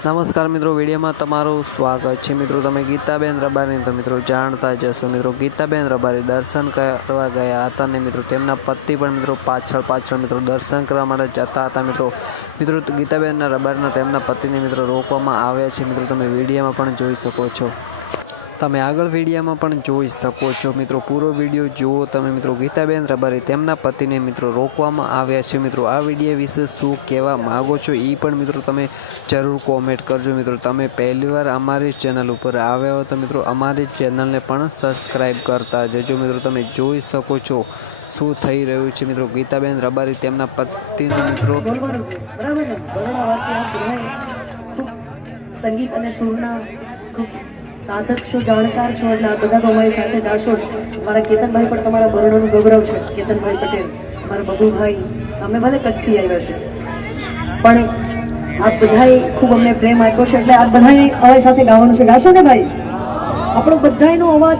નમસ્કાર મિત્રો, વિડીયોમાં તમારું સ્વાગત છે। મિત્રો તમે ગીતાબેન રબારીને તો મિત્રો જાણતા જ હશો। મિત્રો ગીતાબેન રબારી દર્શન કરવા ગયા હતા ને મિત્રો તેમના પતિ પણ મિત્રો પાછળ મિત્રો દર્શન કરવા માટે જતા હતા। મિત્રો ગીતાબેન રબારીના તેમના પતિને મિત્રો રોકવામાં આવ્યા છે। મિત્રો તમે વિડીયોમાં પણ જોઈ શકો છો। તમે આગળ વિડીયોમાં પણ જોઈ શકો છો। મિત્રો પૂરો વિડીયો જુઓ તમે। મિત્રો ગીતાબેન રબારી તેમના પતિને મિત્રો રોકવામાં આવ્યા છે। મિત્રો આ વિડીયો વિશે શું કહેવા માગો છો એ પણ મિત્રો તમે જરૂર કોમેન્ટ કરજો। મિત્રો તમે પહેલીવાર અમારી ચેનલ ઉપર આવ્યા હો તો મિત્રો અમારી ચેનલને પણ સબસ્ક્રાઈબ કરતા જજો। મિત્રો તમે જોઈ શકો છો શું થઈ રહ્યું છે। મિત્રો ગીતાબેન રબારી તેમના પતિનું મિત્રો સંગીત અને સુરના સાધક છો, જાણકાર છો, એટલે આ બધા તો અમારી સાથે ગાશો જ। મારા કેતનભાઈ પણ તમારા બરોડાનું ગૌરવ છે। કેતનભાઈ પટેલ, મારા બબુભાઈ, અમે ભલે કચ્છથી આવ્યા છે પણ આ બધાએ ખૂબ અમને પ્રેમ આપ્યો છે, એટલે આ બધાએ અમારી સાથે ગાવાનું છે। ગાશો ને ભાઈ? આપણો બધાનો અવાજ